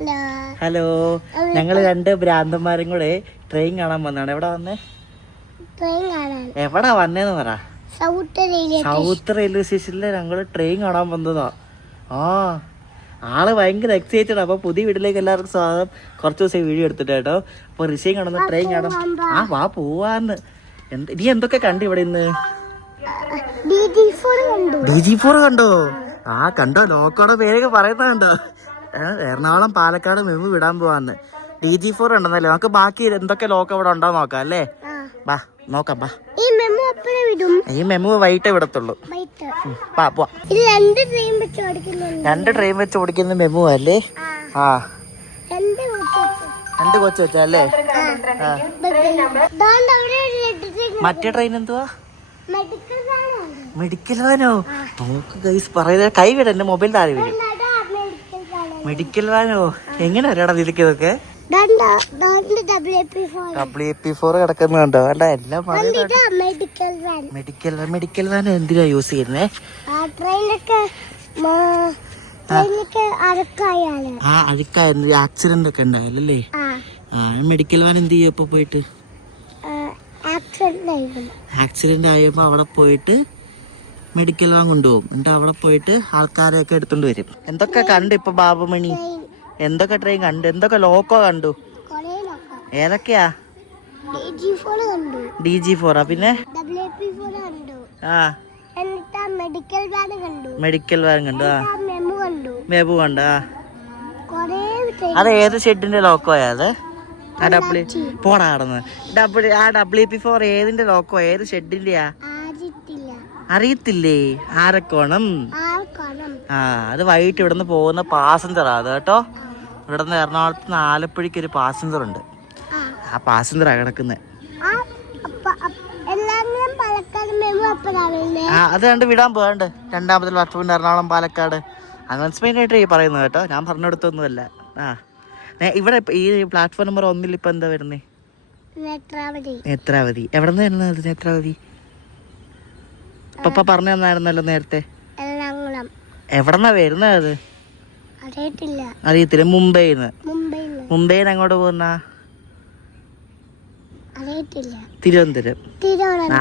Hello, ഞങ്ങള് രണ്ട് ഭ്രാന്തന്മാരും കൂടെ ട്രെയിൻ കാണാൻ വന്നാണ്. എവിടെ വന്നേ? എവിടാ വന്നേന്ന് പറ. സൗത്ത് റെയിൽവേ സ്റ്റേഷനില് ഞങ്ങള് ട്രെയിൻ കാണാൻ വന്നതാ. ആള് ഭയങ്കര എക്സൈറ്റഡ്. അപ്പൊ പുതിയ വീട്ടിലേക്ക് എല്ലാവർക്കും സ്വാഗതം. കുറച്ച് ദിവസം വീഡിയോ എടുത്തിട്ട് കേട്ടോ. അപ്പൊ ഋഷിയും കാണുന്ന ട്രെയിൻ കാണാൻ. വാ പോവാന്ന്. നീ എന്തൊക്കെ കണ്ടു ഇവിടെ ഇന്ന്? DG4 കണ്ടോ? കണ്ടോ? ലോക്കോടെ പേരൊക്കെ പറയുന്നത് കണ്ടോ? എറണാകുളം പാലക്കാട് മെമു വിടാൻ പോവാന്ന്. DG4 ഉണ്ടെന്നല്ലേ. നമുക്ക് ബാക്കി എന്തൊക്കെ ലോക്ക് അവിടെ ഉണ്ടോ നോക്കാം അല്ലേ? ബാ നോക്കാം. ബാ, ഈ മെമു വൈകിട്ടേ വിടത്തുള്ളൂ. രണ്ട് ട്രെയിൻ വെച്ച് ഓടിക്കുന്ന മെമു അല്ലേ? രണ്ട് കൊച്ചു വെച്ചല്ലേ? മറ്റേ ട്രെയിൻ എന്തുവാ? മെഡിക്കൽ വാനോ? നോക്ക് ഗൈസ്, പറയുന്നത് കൈ വിട, എന്റെ മൊബൈൽ താഴെ വീഴും. മെഡിക്കൽ വാനോ? എങ്ങനെ അറിയാടാ നിൽക്കുന്നതൊക്കെ? WP4 കിടക്കുന്നുണ്ടോ? അല്ല, എല്ലാം മെഡിക്കൽ വാൻ എന്തിനാ യൂസ് ചെയ്യുന്നേ? അഴുക്കായിരുന്നു, ആക്സിഡന്റ് ഒക്കെ ഉണ്ടാവില്ലല്ലേ? മെഡിക്കൽ വാൻ എന്ത് ചെയ്യും? അപ്പൊ പോയിട്ട് ആക്സിഡന്റ് ആയപ്പോ അവിടെ പോയിട്ട് മെഡിക്കൽ വാൻ കൊണ്ടുപോകും. എന്നിട്ട് അവിടെ പോയിട്ട് ആൾക്കാരെയൊക്കെ എടുത്തോണ്ട് വരും. എന്തൊക്കെ കണ്ടു ഇപ്പൊ ബാബുമണി? എന്തൊക്കെ ട്രെയിൻ കണ്ടു? എന്തൊക്കെ ലോക്കോ കണ്ടു? ഏതൊക്കെയാ? DG4 പിന്നെ മെഡിക്കൽ വാൻ കണ്ടു. മെബു കണ്ട. അത് ഏത് ഷെഡിന്റെ ലോക്കോയാ? അത് പോടാടുന്നത് WP4 ഏതിന്റെ ലോക്കോ? ഏത് ഷെഡിന്റെയാ? അറിയത്തില്ലേ? ആരക്കോണം. അത് വൈകിട്ട് ഇവിടുന്ന് പോകുന്ന പാസഞ്ചറാ അത് കേട്ടോ. ഇവിടുന്ന് എറണാകുളത്ത് നിന്ന് ആലപ്പുഴയ്ക്ക് ഒരു പാസഞ്ചർ ഉണ്ട്. ആ പാസഞ്ചറാ കിടക്കുന്നത്. അത് കണ്ട് വിടാൻ പോകാണ്ട്. രണ്ടാമത്തെ പ്ലാറ്റ്ഫോമിൽ എറണാകുളം പാലക്കാട് അനൗൺസ്മെന്റ് ആയിട്ട് പറയുന്നത് കേട്ടോ. ഞാൻ പറഞ്ഞെടുത്തൊന്നുമല്ല. ഇവിടെ ഈ പ്ലാറ്റ്ഫോം നമ്പർ 1 ഇപ്പൊ എന്താ വരുന്നേ? നേത്രാവതി. എവിടെ നിന്ന് വരുന്നത് നേത്രാവതി? പപ്പ പറഞ്ഞു തന്നായിരുന്നല്ലോ നേരത്തെ. എവിടെന്നാ വരുന്നത്? അറിയത്തില്ല. മുംബൈന്ന് അങ്ങോട്ട് പോകുന്ന തിരുവനന്തപുരം.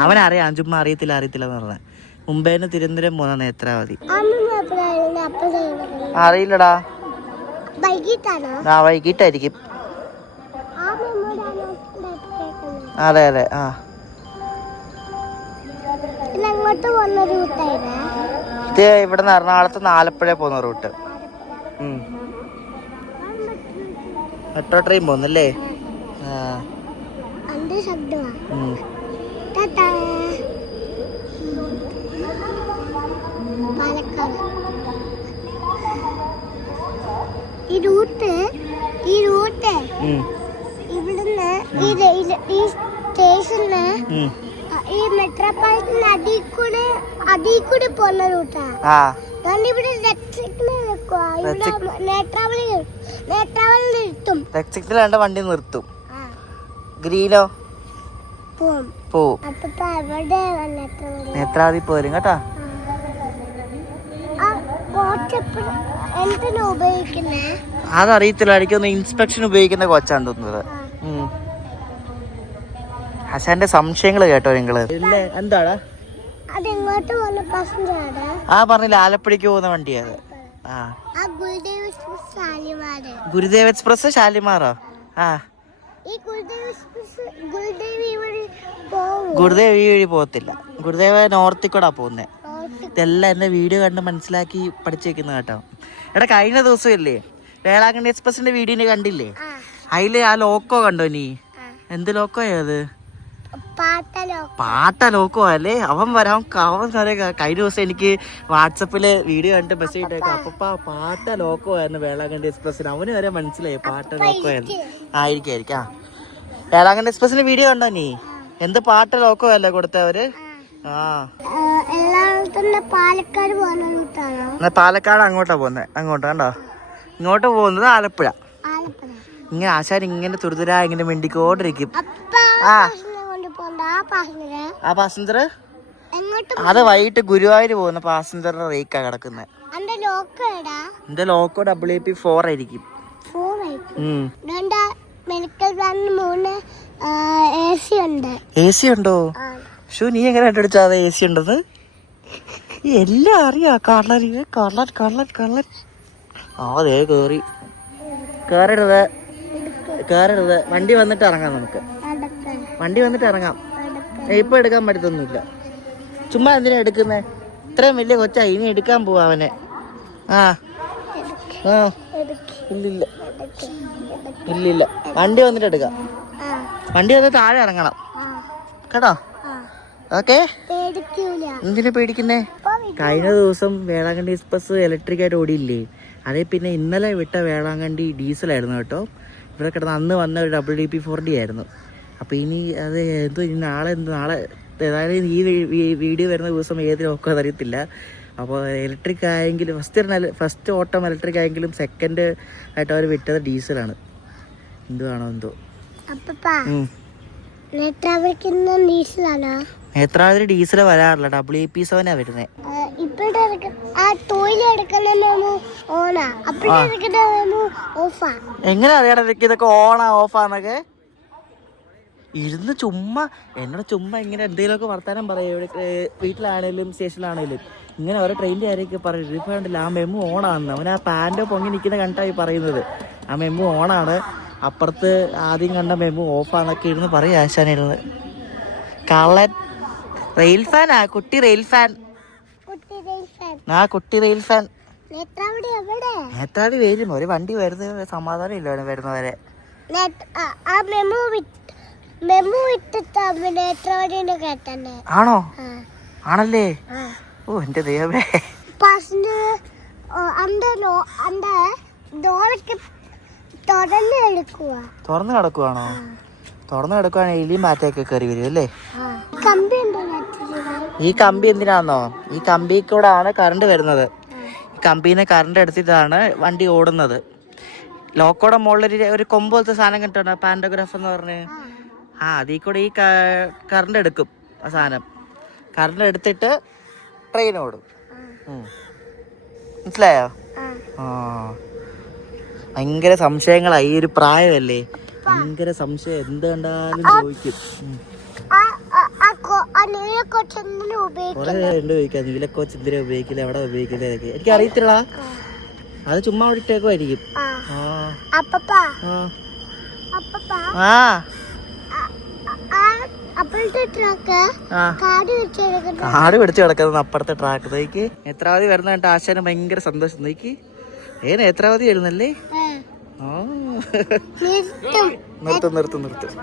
അവനറിയാം, ചുമ്മാ അറിയത്തില്ല എന്ന് പറഞ്ഞ. മുംബൈന്ന് തിരുവനന്തപുരം പോകുന്ന നേത്രാവതി. അറിയില്ലടാ. വൈകിട്ടായിരിക്കും. അതെ. ഇത് ഇവിടുന്ന് എറണാകുളത്ത് നിന്ന് ആലപ്പുഴ പോകുന്ന റൂട്ട്. Metro train പോകുന്നല്ലേ? ഇവിടുന്ന് ഈ സ്റ്റേഷന് ഈ മെട്രോപൊളിറ്റൻ അതിൽ കൂടെ പോകുന്ന റൂട്ടാ. ഇവിടെ വണ്ടി നിർത്തും. ഗ്രീനോ പോവും. നേത്രാവതി പോരും കേട്ടാ. അതറിയത്തില്ല, എനിക്കൊന്ന് ഇൻസ്പെക്ഷൻ ഉപയോഗിക്കുന്ന കോച്ചാണ് തോന്നുന്നത്. ഹസാന്റെ സംശയങ്ങള് കേട്ടോ നിങ്ങള്? എന്താടാ? പറഞ്ഞില്ല, ആലപ്പുഴക്ക് പോകുന്ന വണ്ടിയാ അത്. ഗുരുദേവ് എക്സ്പ്രസ് ഷാലിമാറോ? ഗുരുദേവ് ഈ വഴി പോകത്തില്ല. ഗുരുദേവ് നോർത്തിൽ കൂടാ പോകുന്നേ. ഇതെല്ലാം എന്റെ വീഡിയോ കണ്ട് മനസ്സിലാക്കി പഠിച്ചേക്കുന്ന കേട്ടോ. എടാ, കഴിഞ്ഞ ദിവസം ഇല്ലേ വേളാങ്കണ്ണി എക്സ്പ്രസിന്റെ വീഡിയോ കണ്ടില്ലേ? അതില് ആ ലോക്കോ കണ്ടോ നീ? എന്ത് ലോക്കോയാ അത്? പാട്ട ലോക്കോ അല്ലേ? അവൻ കഴിഞ്ഞ ദിവസം എനിക്ക് വാട്സപ്പില് വീഡിയോ കണ്ട് മെസ്സേജ് ഇട്ടേക്കാം. അപ്പ പാട്ട ലോക്കോ ആയിരുന്നു വേളാങ്കണ്ണി എക്സ്പ്രസിന്. അവന് വരെ മനസ്സിലായി പാട്ട ലോക്കോ ആയിരുന്നു. ആയിരിക്കാം. വേളാങ്കണ്ണി എക്സ്പ്രസിന്റെ വീഡിയോ കണ്ടോ നീ? എന്ത് പാട്ട ലോക്കോ അല്ലേ കൊടുത്തവര്? പാലക്കാട് അങ്ങോട്ടാ പോകുന്നത്. അങ്ങോട്ടാ കണ്ടോ? ഇങ്ങോട്ട് പോകുന്നത് ആലപ്പുഴ. ഇങ്ങനെ ആശാൻ ഇങ്ങനെ തുരുതുരാ ഇങ്ങനെ മിണ്ടിക്കോണ്ടിരിക്കും. ആ പാസഞ്ചർ അത് വൈകിട്ട് ഗുരുവായൂർ പോകുന്ന പാസഞ്ചറിന്റെ റേക്കാ കിടക്കുന്നത്. എന്റെ ലോക്കോ WP4 ആയിരിക്കും. മെഡിക്കൽ വാനിന് 3 AC ഉണ്ട്. AC ഉണ്ടോ? ഷോ, നീ എങ്ങനെ കണ്ടുപിടിച്ചാ അത് AC ഉണ്ടെന്ന്? എല്ലാം അറിയാ. കള്ളൻ. ദേ കേറരുത്. വണ്ടി വന്നിട്ട് ഇറങ്ങാം. നമുക്ക് വണ്ടി വന്നിട്ട് ഇറങ്ങാം. ഇപ്പൊ എടുക്കാൻ പറ്റത്തൊന്നുമില്ല. ചുമ്മാ എന്തിനാ എടുക്കുന്നേ? ഇത്രയും വലിയ കൊച്ചാ, ഇനി എടുക്കാൻ പോവാ അവനെ. ഇല്ലില്ല. വണ്ടി വന്നിട്ട് എടുക്കാം. വണ്ടി വന്ന് താഴെ ഇറങ്ങണം കേട്ടോ. ഓക്കെ. എന്തിനു പേടിക്കുന്നേ? കഴിഞ്ഞ ദിവസം വേളാങ്കണ്ണി എക്സ്പ്രസ് ഇലക്ട്രിക് ആയിട്ട് ഓടിയില്ലേ? അതേ പിന്നെ ഇന്നലെ വിട്ട വേളാങ്കണ്ണി ഡീസലായിരുന്നു കേട്ടോ. ഇവിടെ കിടന്ന് അന്ന് വന്ന ഒരു WDP4D ആയിരുന്നു. അപ്പോൾ ഇനി അത് എന്തോ നാളെ ഏതായാലും ഈ വീഡിയോ വരുന്ന ദിവസം ഏത് നോക്കാൻ അറിയത്തില്ല. അപ്പോൾ ഇലക്ട്രിക് ആയെങ്കിലും ഫസ്റ്റ് ഓട്ടം ഇലക്ട്രിക് ആയെങ്കിലും സെക്കൻഡ് ആയിട്ട് അവർ വിട്ടത് ഡീസലാണ്. എന്തുവാണോ എന്തോ. നേത്രാവതി ഡീസൽ വരാറില്ല, WP7 വരുന്നേ. എങ്ങനെ അറിയാടാ ഇതൊക്കെ ഓണാ ഓഫാന്നൊക്കെ? ഇരുന്ന് ചുമ്മാ ഇങ്ങനെ എന്തെങ്കിലുമൊക്കെ വർത്താനം പറയും. വീട്ടിലാണേലും സ്റ്റേഷനിലാണേലും ഇങ്ങനെ ഓരോ ട്രെയിനിൻ്റെ കാര്യമൊക്കെ പറയും. ഇപ്പോൾ കണ്ടില്ല, ആ മെമ്മു ഓണാണെന്ന്. അവൻ ആ പാൻറ്റോ പൊങ്ങി നിൽക്കുന്ന കണ്ടായി പറയുന്നത്. ആ മെമ്മു ഓണാണ്, അപ്പുറത്ത് ആദ്യം കണ്ട മെമ്മു ഓഫാന്നൊക്കെ ഇരുന്ന് പറയും ആശാനിരുന്ന്. കള്ളൻ. റെയിൽ ഫാനാ, കുട്ടി റെയിൽ ഫാൻ. കുട്ടി റെയിൽ ഫാൻ. നേത്രാവതി വരും. ഒരു വണ്ടി വരുന്ന സമാധാനം ഇല്ല വരുന്നവരെ. ആണോ? ആണല്ലേ? ഓ എന്റെ ദൈവമേ. തുറന്നു കിടക്കുവാണോ? തുറന്നു കിടക്കുവാണെങ്കിൽ എലിയും മാറ്റൊക്കെ കയറി വരും അല്ലേ? ഈ കമ്പി എന്തിനാന്നോ? ഈ കമ്പി കൂടെ ആണ് കറണ്ട് വരുന്നത്. ഈ കമ്പീനെ കറണ്ട് എടുത്തിട്ടാണ് വണ്ടി ഓടുന്നത്. ലോക്കോടെ മുകളിൽ ഒരു കൊമ്പ് പോലത്തെ സാധനം കിട്ടുന്നുണ്ട്, പാൻഡോഗ്രാഫ് എന്ന് പറഞ്ഞ്. അതിൽ കൂടെ ഈ കറണ്ട് എടുക്കും. ആ സാധനം കറണ്ട് എടുത്തിട്ട് ട്രെയിൻ ഓടും. മനസ്സിലായോ? ഭയങ്കര സംശയങ്ങളായി. ഈ ഒരു പ്രായമല്ലേ, ഭയങ്കര സംശയം. എന്ത് കണ്ടാലും ചോദിക്കും. കുറെ ഉണ്ട് ചോദിക്കാം. നീലക്കോച്ച് എന്തിനാ ഉപയോഗിക്കില്ല, എവിടെ ഉപയോഗിക്കില്ല. എനിക്ക് അറിയത്തില്ല. അത് ചുമ്മാ ഇട്ടേക്കുമായിരിക്കും. കാട് പിടിച്ച് കിടക്കുന്നത് അപ്പുറത്തെ ട്രാക്ക്. നേത്രാവതി വരുന്ന കണ്ട ആശാനും ഭയങ്കര സന്തോഷം. നോക്കി നേത്രാവതി വരുന്നല്ലേ? നിർത്തും.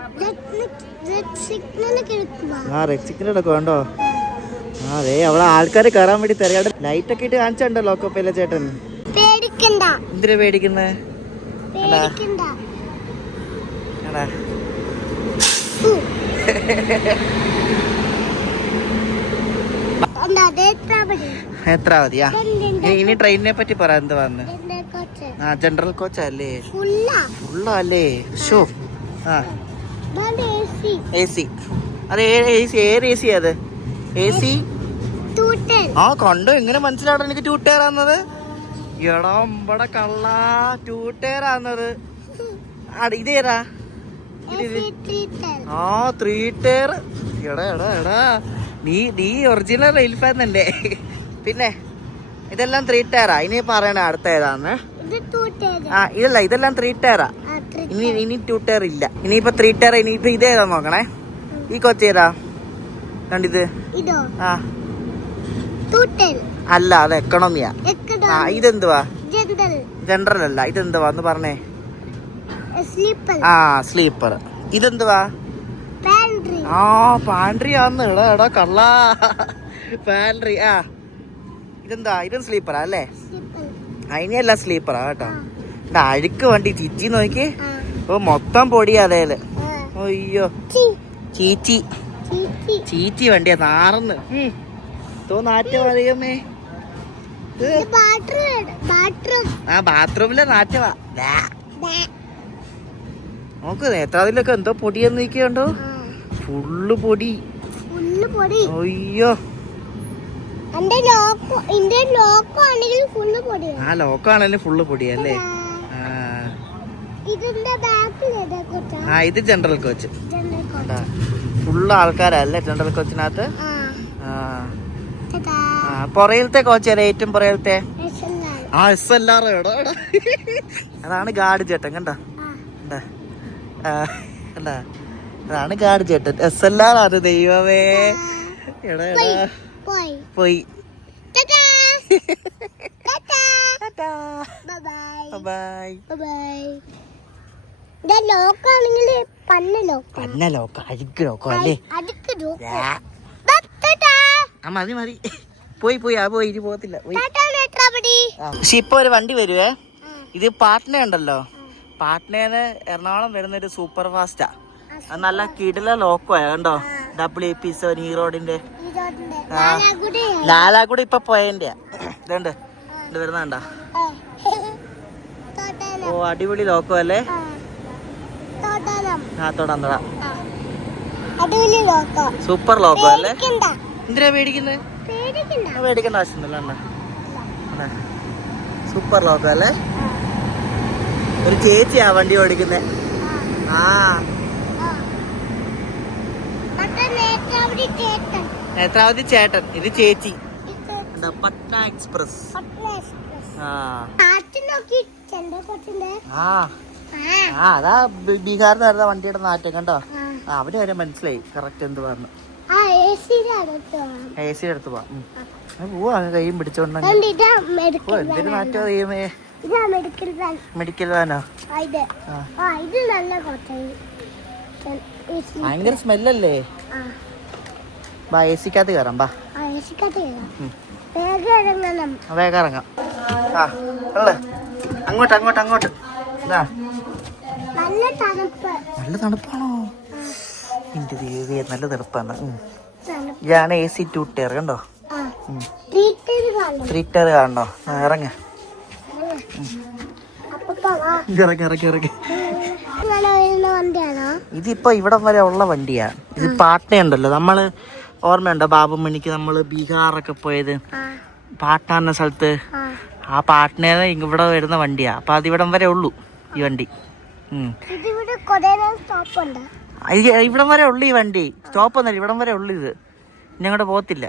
റെഡ് സിഗ്നൽ ഒക്കെ വേണ്ടോ? അതെ, അവിടെ ആൾക്കാര് കയറാൻ വേണ്ടി തിരയാട് ലൈറ്റ് ഒക്കെ ഇട്ട് കാണിച്ചുണ്ടോ ലോക്കോപ്പയിലെ ചേട്ടൻ. എന്തിനാ പേടിക്കുന്നേ? നേത്രാവതിയാ? ഇനി ട്രെയിനിനെ പറ്റി പറ. എന്ത് വന്ന്? ജനറൽ കോച്ച് അല്ലേ? ഫുള്ളല്ലേ? ഷോ. AC. അത് ഏത് AC? അത് AC കണ്ടോ? എങ്ങനെ മനസ്സിലാവണം എനിക്ക് ടൂ ടയർ ആന്നത്? എടാ ഇവിടെ കള്ള ടൂ ടയർ ആന്നത്. ഇതേതാ? 3 ടയർ. എടാ നീ ഒറിജിനൽ റെയിൽ ഫാൻ അല്ലേ? പിന്നെ ഇതെല്ലാം 3 ടയറാ. ഇനി പറയണ അടുത്ത ഏതാന്ന്? ഇതല്ല, ഇതെല്ലാം 3 ടയറാ. ഇനി 2 ടയർ ഇല്ല. ഇനിയിപ്പോ 3 ടയർ. ഇനിയിപ്പോ ഇതേതാ നോക്കണേ. ഈ കൊച്ചേതാ? കണ്ടിത്? അല്ല, അത് എക്കണോമിയാ. ഇതെന്തുവാ? ജനറൽ അല്ല. ഇതെന്തുവാ എന്ന് പറഞ്ഞേ? സ്ലീപ്പർ. ഇതെന്തുവാ? പാൻട്രി ആന്ന്. എടാ കള്ള പാൻട്രി. ഇതെന്താ? ഇതും സ്ലീപ്പറാ അല്ലേ? അതിനല്ല സ്ലീപ്പറാ കേട്ടോ. അഴുക്ക് വണ്ടി ചിച്ചി നോക്കി. മൊത്തം പൊടിയാ അതേല്. അയ്യോ, ചീച്ചി വണ്ടിയാ. നാറന്ന് നാറ്റം അറിയമേ. ബാത്റൂമിലെ നാറ്റവാ. നോക്ക്, നേത്രാവതിലൊക്കെ എന്തോ പൊടിയെന്ന് നോക്കിയുണ്ടോ? ഫുള്ള് പൊടി. അയ്യോ, ലോക്കാണെങ്കിലും ഫുള്ള് പൊടിയല്ലേ? ഇതിന്റെ ബാക്കിലേതാ കൊച്ചാ? ആ ഇത് general coach. General coach. Full ആൾക്കാരല്ലേ ജനറൽ കോച്ചിനകത്ത്. ആ. ടാറ്റാ. പുറയിലത്തെ കോച്ച് ഏതാ ഏറ്റവും പുറയിലത്തെ? SLR. ആ SLR എടാ. അതാണ് ഗാർഡ് ചേട്ടൻ കണ്ട. അതാണ് ഗാർഡ് ചേട്ടൻ. SLR ആണ് ദൈവമേ. എടാ പോയി. Tata. Tata. Tata. Bye bye. Bye. ഇതാ ലോക്കാണെങ്കിൽ പന്ന ലോക്ക അഴുക്ക് ലോക്കോ അല്ലേ? അടുക്ക് ലോക്ക്. ആ മതി പോയി ആ പോയി ഇനി പോകത്തില്ല. പക്ഷെ ഇപ്പൊ ഒരു വണ്ടി വരുവേ. ഇത് പാട്ന ഉണ്ടല്ലോ, പാട്നേന്ന് എറണാകുളം വരുന്നൊരു സൂപ്പർ ഫാസ്റ്റാ. അത് നല്ല കിടില ലോക്കോയാ കണ്ടോ. WP7 ഹീറോഡിന്റെ ലാലാകൂടി ഇപ്പൊ പോയതിന്റെ ഇതുണ്ട് ഇത് വരുന്നുണ്ടോ. ഓ അടിപൊളി ലോക്കോ അല്ലേ. ആ തൊടാം സൂപ്പർ ലോക്കോ അല്ലേ. എന്തിനാ പേടിക്കുന്നത്? പേടിക്കേണ്ട ആവശ്യമൊന്നുമില്ല. സൂപ്പർ ലോക്കോ അല്ലേ. ഒരു ചേച്ചിയാ വണ്ടി ഓടിക്കുന്നേ. ആ നേത്രാവതി ചേട്ടൻ, ഇത് ചേച്ചി. പട്ന എക്സ്പ്രസ്. അതാ ബീഹാറിൽ നിന്ന് വരുന്ന വണ്ടിയുടെ നാറ്റം കണ്ടോ. അവര് വരെ മനസ്സിലായി കറക്റ്റ് എന്ത് പറഞ്ഞു. AC എടുത്ത് പോവാ കൈയും പിടിച്ചോണ്ട്. എന്തിനു നാറ്റോ ദൈവമേ. മെഡിക്കൽ വാനോ? ഭയങ്കര സ്മെല്ലല്ലേ. ബാ AC-ക്കകത്ത് കയറാം. ബാ വേഗം ഇറങ്ങാം. അങ്ങോട്ട് നല്ല തണുപ്പാണോ? എന്റെ ദേവിയെ നല്ല തണുപ്പാണ്. ഇതാണ് AC 2 ടയർ കണ്ടോ. 3 ടയർ കാണണോ? ഇറങ്ങ ഇറങ്ങി. ഇതിപ്പോ ഇവിടം വരെ ഉള്ള വണ്ടിയാ. ഇത് പാട്ന ഉണ്ടല്ലോ, നമ്മള് ഓർമ്മയുണ്ടോ ബാബുമണിക്ക് നമ്മള് ബീഹാറൊക്കെ പോയത്? പാട്ന എന്ന സ്ഥലത്ത്. ആ പാട്നേന്ന് ഇവിടെ വരുന്ന വണ്ടിയാ. അപ്പൊ അതിവിടം വരെ ഉള്ളു ഈ വണ്ടി. ഇവിടം വരെ ഉള്ളു ഈ വണ്ടി. സ്റ്റോപ്പ് ഒന്നല്ല, ഇവിടം വരെ ഉള്ളു. ഇത് ഇനി അങ്ങോട്ട് പോകത്തില്ല.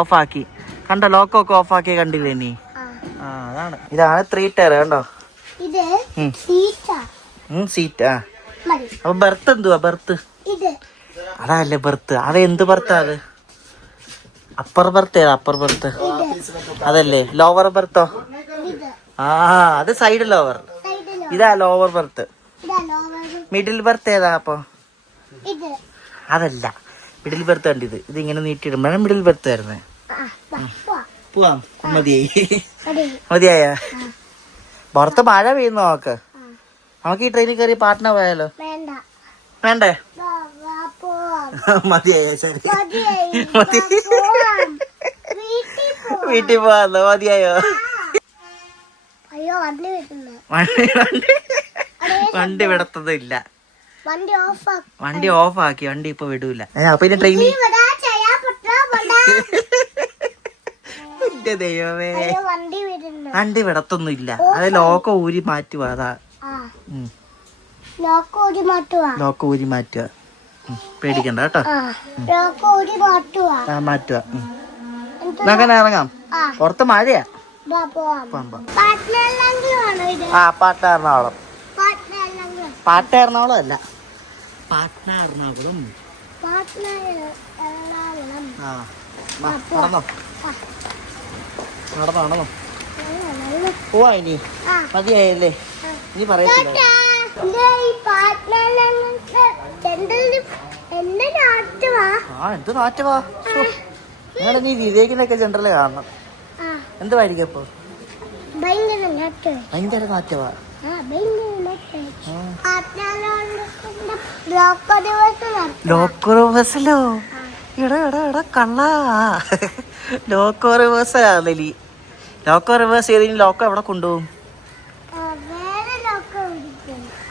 ഓഫാക്കി കണ്ടോ. ലോക്കൊക്കെ ഓഫാക്കി കണ്ടില്ലേ നീ? അതാണ്. ഇതാണ് 3 ടയർ കണ്ടോ. സീറ്റാ. അപ്പൊ ബെർത്ത് എന്തുവാ? ബെർത്ത് അതല്ലേ ബെർത്ത്. അത് എന്ത് ബെർത്താ? അത് അപ്പർ ബെർത്ത്. അപ്പർ ബെർത്ത് അതല്ലേ. ലോവർ ബെർത്തോ? അത് സൈഡ് ലോവർ. ഇതാ ലോവർ ബെർത്ത്. മിഡിൽ ബെർത്ത് ഏതാ അപ്പൊ? അതല്ല മിഡിൽ ബെർത്ത് കണ്ടിത്. ഇത് ഇങ്ങനെ നീട്ടിയിടുമ്പോഴാണ് മിഡിൽ ബെർത്ത് വരുന്നത്. പോവാം. മതിയായ പുറത്ത് മഴ പെയ്യുന്നു. നമുക്ക് ഈ ട്രെയിനിൽ കയറി പാട്ന പോയാലോ? വേണ്ടേ? മതിയായ ശരി. വീട്ടിൽ പോവാന്നോ? മതിയായോ? വണ്ടി വിടത്തതില്ല. വണ്ടി ഓഫാക്കി. വണ്ടി ഇപ്പൊ വിടൂല. അപ്പൊ ഇനി ട്രെയിനിൽ ദൈവമേ വണ്ടി വിടത്തൊന്നും ഇല്ല. അത് ലോക്ക ഊരി മാറ്റുക. അതാ ലോക്ക ഊരി മാറ്റുക. പേടിക്കണ്ട കേട്ടോ. മാറ്റുക. അങ്ങനെ ഇറങ്ങാം. പുറത്ത് മഴയാ. പാട്ന എറണാകുളം. പാട്ന എറണാകുളം അല്ല, പാട്ന എറണാകുളം. നടന്നോ പോവാ. ഇനി മതിയായല്ലേ? ഇനി പറയത്തില്ല. എന്ത് നാറ്റവാ. നിങ്ങളെ നീ വിവേകിനൊക്കെ ജനറല് കാണണം. എന്തുവായിരിക്കും അപ്പൊ? ഭയങ്കര നാറ്റവാ. ലോക്കോ റിവേഴ്സലോ? എടാ കള്ളാ. ലോക്കോ റിവേഴ്സലി. ലോക്കോ റിവേഴ്സ് ചെയ്ത് ലോക്കോ എവിടെ കൊണ്ടുപോകും?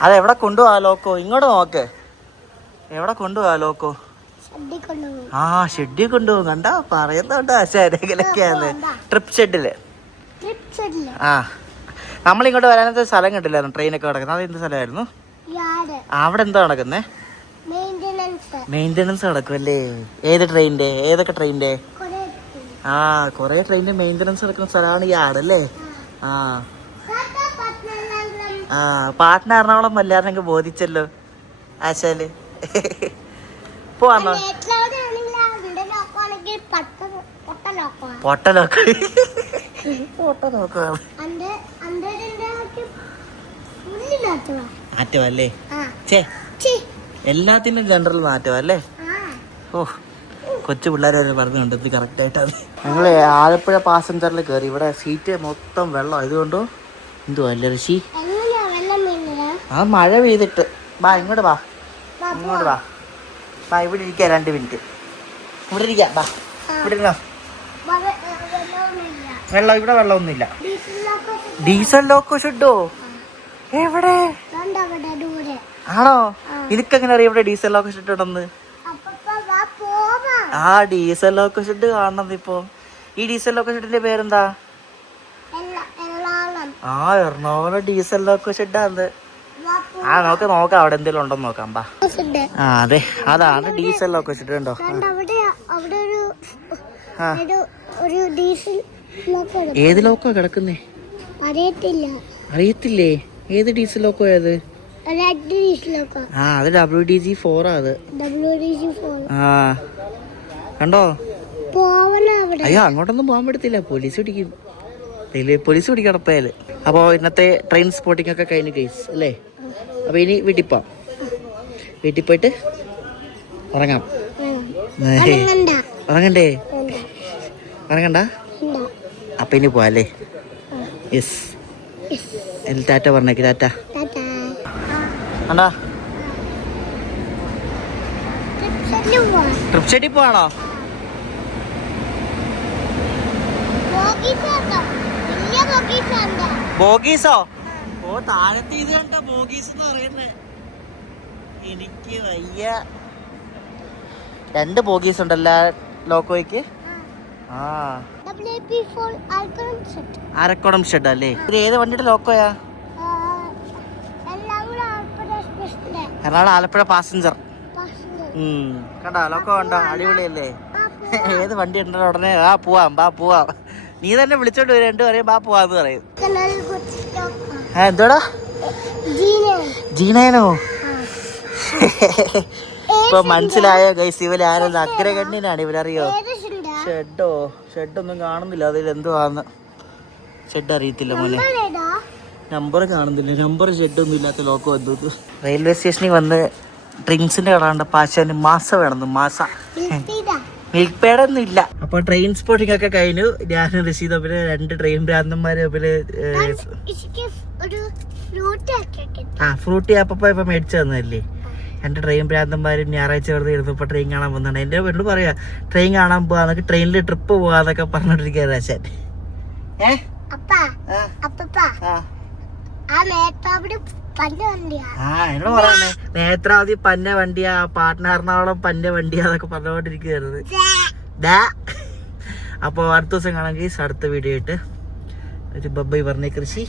അതെവിടെ കൊണ്ടുപോവാ ലോക്കോ? ഇങ്ങോട്ട് നോക്ക്. എവിടെ കൊണ്ടുപോവാ ലോക്കോ? ഷെഡിൽ കൊണ്ടുപോകും. കണ്ടാ പറയുന്നുണ്ടോ? ശരിയൊക്കെയാണ്. ട്രിപ്പ് ഷെഡില്. നമ്മളിങ്ങോട്ട് വരാനത്തെ സ്ഥലം കണ്ടില്ലായിരുന്നു, ട്രെയിനൊക്കെ കിടക്കുന്നത്. അത് എന്ത് സ്ഥലമായിരുന്നു? അവിടെ എന്താ നടക്കുന്നേ? മെയിൻ്റെനൻസ് നടക്കും അല്ലേ? ഏത് ട്രെയിനിന്റെ? ഏതൊക്കെ ട്രെയിനിന്റെ? ആ, കൊറേ ട്രെയിനിന്റെ മെയിൻ്റെനൻസ് നടക്കുന്ന സ്ഥലമാണ് യാർഡ് അല്ലേ? ആ ആ, പാട്ന എറണാകുളം വല്ലായിരുന്നെങ്കിൽ ബോധിച്ചല്ലോ ആശാല്. പോവാന്നോ? പൊട്ടലോക്ക മാറ്റമല്ലേ? ചേ, എല്ലാത്തിനും ജനറൽ മാറ്റമല്ലേ? ഓ, കൊച്ചു പിള്ളേർ വരെ പറഞ്ഞുണ്ട് ഇത് കറക്റ്റായിട്ടാണ്. ഞങ്ങൾ ആലപ്പുഴ പാസഞ്ചറിൽ കയറി. ഇവിടെ സീറ്റ് മൊത്തം വെള്ളം ആയതുകൊണ്ടോ എന്തുവാ അല്ലേ ഋഷി? ആ, മഴ പെയ്തിട്ട്. ബാ ഇങ്ങോട്ട് വാ, ഇങ്ങോട്ട് വാ. ബാ ഇവിടെ ഇരിക്കാം 2 മിനിറ്റ്. ഇവിടെ ഇരിക്കാം. ബാ ഇവിടെ ഇരുന്നോ. വെള്ളം ഇവിടെ വെള്ളമൊന്നുമില്ല. Diesel loco shadow? എവിടെ? ആണോ? നിനക്കെങ്ങനെ അറിയാം ഇവിടെ ഡീസൽ ലോക്കോ ഷെഡ് ഉണ്ടെന്ന്? ആ, ഡീസൽ ലോക്കോ ഷെഡ് കാണുന്നത് ഇപ്പൊ. ഈ ഡീസൽ ലോക്കോ ഷെഡിന്റെ പേരെന്താ? ആ, എറണാകുളം ഡീസൽ ലോക്കോ ഷെഡാണ്. ആ, നമുക്ക് നോക്കാം അവിടെ എന്തെങ്കിലും ഉണ്ടോന്ന് നോക്കാം. ബാ. ആ, അതെ, അതാണ് ഡീസൽ ലോക്കോ ഷെഡ്. ഉണ്ടോ? ഏത് ലോക്കോ കിടക്കുന്നേ? അറിയത്തില്ലേ? ഏത് ഡീസൽ ലോക്കോ അത്? ആ, അത് WDG4 ആ. അത് ആ, കണ്ടോ? അയ്യോ, അങ്ങോട്ടൊന്നും പോകാൻ പറ്റത്തില്ല, പോലീസ് പിടിക്കും. റെയിൽവേ പോലീസ് പിടിക്കും അടപ്പയാല്. അപ്പോൾ ഇന്നത്തെ ട്രെയിൻ സ്പോട്ടിംഗ് ഒക്കെ കഴിഞ്ഞ് ഗൈസ് അല്ലേ? അപ്പോൾ ഇനി വീട്ടിൽ പോവാം. വീട്ടിൽ പോയിട്ട് ഉറങ്ങാം. ഉറങ്ങണ്ടേ? ഉറങ്ങണ്ട. അപ്പം ഇനി പോവാം അല്ലേ? യെസ്. ടാറ്റ പറഞ്ഞേക്ക്. ടാറ്റ. കണ്ടാ, ട്രിപ്പ് ഷെഡിൽ പോവാണോ? ബോഗീസോ? ഓ, താഴത്തെ ഇത് കണ്ട ബോഗീസ് എന്ന് പറയുന്നേ. എനിക്ക് വയ്യ. 2 ബോഗീസ് ഉണ്ടല്ലോ ലോക്കോയ്ക്ക്. ആ, അരക്കോണം ഷെഡ് അല്ലേ? ഇത് ഏത് വണ്ടിയുടെ ലോക്കോയാ? എറണാകുളം ആലപ്പുഴ പാസഞ്ചർ. കണ്ടോ ലോക്കോ? കണ്ടോ? അടിപൊളിയല്ലേ? ഏത് വണ്ടി ഉണ്ടോ ഉടനെ ആ പോവാം, ബാ പോവാം. നീ തന്നെ വിളിച്ചോണ്ട് വരും, 2 പറയും ബാ പോവാന്ന് പറയും. എന്തോടാ? ജീനേനോ? ഇപ്പൊ മനസ്സിലായോ ഗൈസ്? ഇവര് ആരെന്ന്? അഗ്രഗണ്യനാണ് ഇവരറിയോ? ഷെഡൊന്നും കാണുന്നില്ല. അതിൽ എന്തുവാന്ന് ഷെഡ് അറിയത്തില്ല മോനെ. നമ്പർ കാണുന്നില്ല. നമ്പർ ഷെഡൊന്നും ഇല്ലാത്ത ലോക്കോ എന്തോ. റെയിൽവേ സ്റ്റേഷനിൽ വന്ന് ഡ്രിങ്ക്സിന്റെ കട കണ്ടപ്പോ ആശാന് മാസ വേണമെന്ന്. മാസ മിൽക്ക് പേടൊന്നും ഇല്ല. അപ്പൊ ട്രെയിൻ സ്പോട്ടിംഗ് ഒക്കെ കഴിഞ്ഞു. ഞാൻ റഷീദ് പിന്നെ 2 ട്രെയിൻ ഭ്രാന്തന്മാര് ഫ്രൂട്ടി അപ്പ ഇപ്പൊ മേടിച്ചു തന്നല്ലേ. 2 ട്രെയിൻ ഭ്രാന്തന്മാരും ഞായറാഴ്ച വെറുതെ ഇരുന്നപ്പോ ട്രെയിൻ കാണാൻ വന്നാണ്. എന്റെ പെണ്ണു പറയാ ട്രെയിൻ കാണാൻ പോവാന്നൊക്കെ, ട്രെയിനിൽ ട്രിപ്പ് പോവാന്നൊക്കെ പറഞ്ഞോണ്ടിരിക്കുക ആശാൻ. എന്നോട് പറയാനേ നേത്രാവതി പന്ന വണ്ടിയാ, പാട്ന എറണാകുളം പന്ന വണ്ടിയാന്നൊക്കെ പറഞ്ഞുകൊണ്ടിരിക്കുകയായിരുന്നു. അപ്പൊ അടുത്ത ദിവസം കാണാൻ അടുത്ത വീഡിയോ ആയിട്ട് ഒരു ബൈ പറഞ്ഞേ കൃഷി.